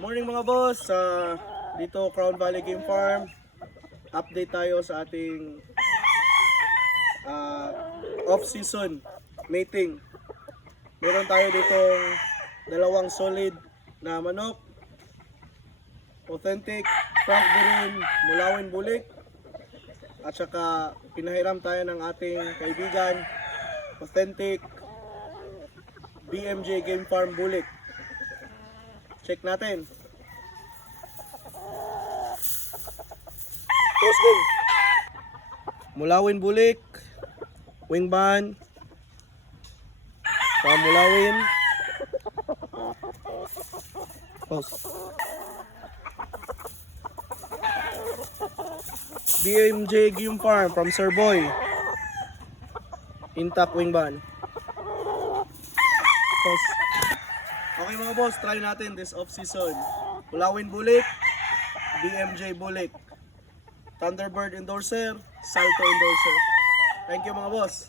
Morning mga boss, dito Crown Valley Game Farm. Update tayo sa ating off-season mating. Meron tayo ditong dalawang solid na manok. Authentic Frank Burin Mulawin Bulik. At saka pinahiram tayo ng ating kaibigan, Authentic BMJ Game Farm Bulik. Check natin. Post game. Mulawin Bulik, Wingban, Mulawin. Post. BMJ Game Farm from Sir Boy. Intact Wingban. Post. Okay mga boss, try natin this off-season. Mulawin Bulik, BMJ Bulik, Thunderbird endorser, Salto endorser. Thank you mga boss.